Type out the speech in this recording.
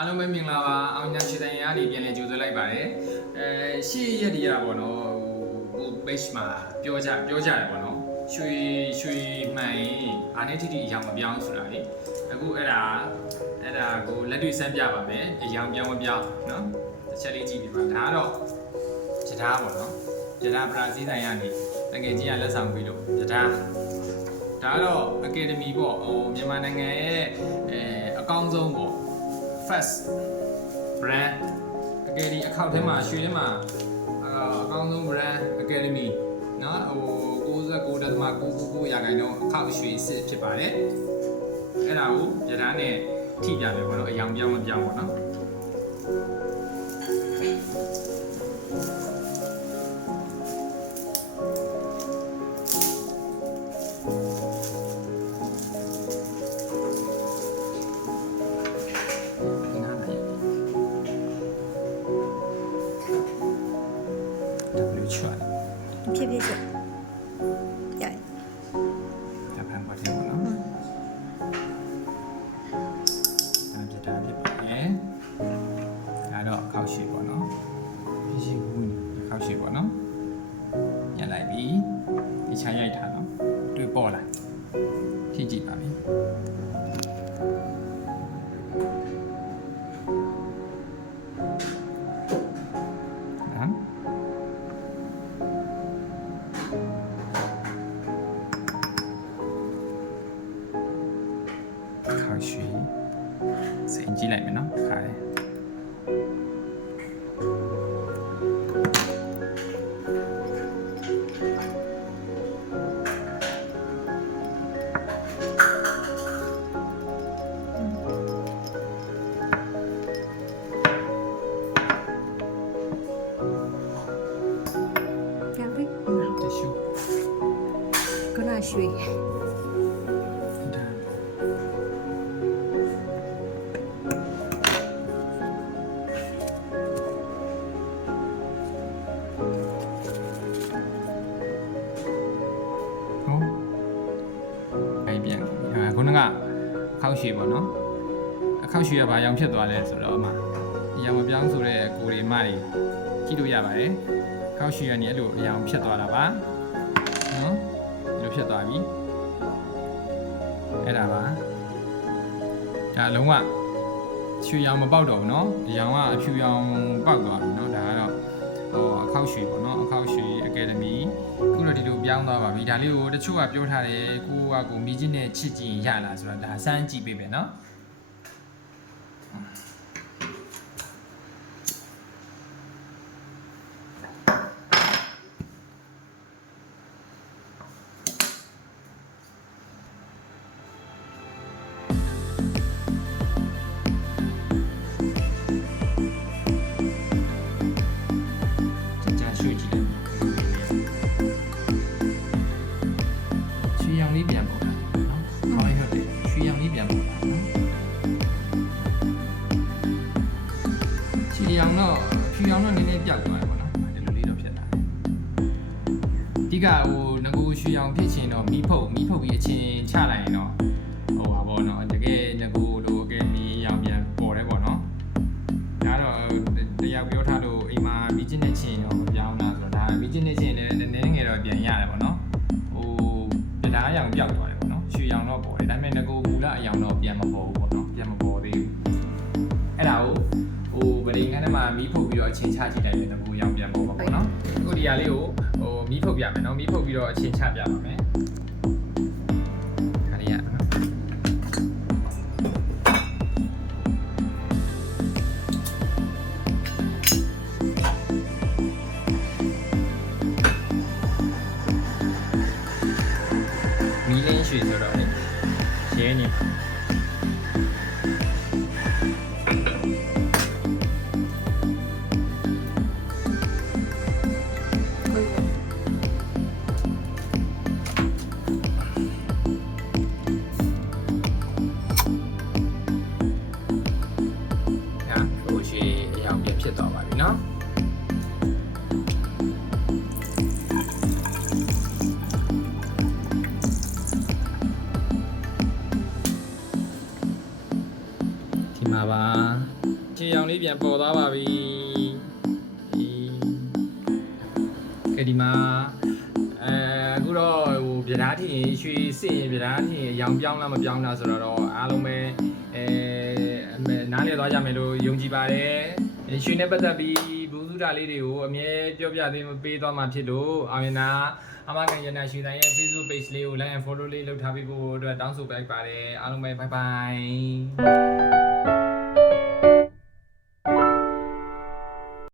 အားလုံးပဲမင်္ဂလာပါအောင်ညာချစ်တိုင်းရနေပြန်လဲကြိုဆိုလိုက်ပါတယ်ရှေ့ရက်ဒီရပါတော့ဟို page မှာပြောကြတယ်ပေါ့နော်ရွှေမှန်ရင်အာနေတိတိအရောင်မပြောင်းဆိုတာလေအခုအဲ့ဒါကိုလက်တွေ့စမ်းပြပါမယ်အရောင်ပြောင်းမပြောင်းနော်တစ်ချက်လေးကြည့်ပြပါဒါကတော့ဂျတားပေါ့နော်ဂျတားပရာဇီးတိုင်းရနေတကယ်ကြီးကလက်ဆောင်ပြီးလို့ဂျတားဒါကတော့ Academy ပေါ့ဟိုမြန်မာနိုင်ငံရဲ့အကောင်းဆုံးပေါ့ first brand Academy အခောက်ထဲမှာရွှေထဲမှာအကောင်းဆုံး brand Academy เนาะဟို99.999ရာခိုင်နှုန်းအခောက်ရွှေစစ်ဖြစ်ပါတယ်အဲ့ဒါကိုရထားနဲ့ထိပြမယ်ပေါ့နော်အယောင်ပြောင်းမပြောင်းပေါ့နော်ဖြစ်ဖြစ်ချက်ရဒါဖန်ပါတယ်ပေါ့နော်ဒါဖြစ်ပါရဲ့ဒါတော့အခောက်ရှိပေါ့နော်ရှိဘူးအခောက်ရှိပေါ့နော်ညက်လိုက်ပြီဒီချာရိုက်ထားနော်တွေ့ပေါ်လာထိကြည့်ပါပြီ考学成績嚟面咯，係。嗰那水。ခုနကအခောက်ရွှေပေါ့နော်အခောက်ရွှေကဘာရောင်ဖြစ်သွားလဲဆိုတော့အမှအရောင်မပြောင်းဆိုတဲ့ကိုယ်တွေမတွေကြည့်လို့ရပါတယ်အခောက်ရွှေကနေအဲ့လိုအရောင်ဖြစ်သွားတာပါနော်ဒီလိုဖြစ်သွားပြီအဲ့ဒါပါဒါအလုံးဝရွှေရောင်မပေါက်တော့ဘူးနော်အရောင်ကအဖြူရောင်ပေါက်သွားပြီနော်ဒါကတော့ဟိုအခောက်ရွှေပေါ့နော်အခောက်ရွှေ Academy ခုတော့ဒီလိုပြောင်းသွားပါပြီဒါလေးကိုတချို့ကပြောထားတယ်ကိုမိချင်းနဲ့ချစ်ကြည့်ရလားဆိုတော့ဒါစမ်းကြည့်ပေးပဲเนาะဖြူရောင်တော့နည်းနည်းပြောက်သွားတယ်ပေါ့နော်ဒီလိုလေးတော့ဖြစ်လာတယ်အဓိကဟိုငကိုရွှေရောင်ဖြစ်ချင်တော့မီးဖုတ်ပြီးအချင်းချလိုက်ရင်တော့ဟိုပါပေါ့နော်တကယ်ငကိုတို့အကယ်မီရောင်ပြန်ပေါ်တယ်ပေါ့နော်ဒါတော့တရားပြောထားလို့အိမ်မှာမီးကျင်းနဲ့ချင်းရောမပြောင်းတာဆိုတော့ဒါမီးကျင်းနဲ့ချင်းလည်းနည်းနည်းငယ်တော့ပြန်ရတယ်ပေါ့နော်ဟိုဒါအရောင်ပြောက်သွားတယ်ပေါ့နော်ရွှေရောင်တော့ပေါ်တယ်ဒါပေမဲ့ငကိုမူလအရောင်တော့ပြန်မပေါ်ဘူးပေါ့နော်ပြန်မပေါ်သေးဘူးအဲ့ဒါကိုဗလိန်ခန်းထဲမှာမီးဖုတ်ပြီးတော့အချင်းချကြည့်လိုက်တယ်ငကိုရောင်ပြန်ပေါ်ပါပေါ့နော်အခုဒီဟာလေးကိုမီးဖုတ်ပြမယ်နော်မီးဖုတ်ပြီးတော့အချင်းချပြပါမယ်ခါလေးရနော်မီးလင်းရွှေဆိုတော့လေရဲနေဖြစ်သွားပါပြီเนาะဒီမှာ ပါခြေရောင်လေးပြန်ပေါ်သွားပါပြီကဲဒီမှာအခုတော့ဟိုပြဓာထင်ရွှေစစ်ရင်ပြဓာထင်ရောင်ပြောင်းလားမပြောင်းလားဆိုတော့အားလုံးပဲနားလည်သွားကြမယ်လို့ယုံကြည်ပါတယ်ရွှေနဲ့ပတ်သက်ပြီးဘူးစုတာလေးတွေကိုအမြဲပြောပြသေးပေးသွားမှာဖြစ်လို့အောင်ရင်နာအမကန်ရနာရွှေတိုင်းရဲ့ Facebook page လေးကို like and follow လေးလုပ်ထားပေးဖို့အတွက်တောင်းဆိုပေးပါတယ်အားလုံးပဲ bye bye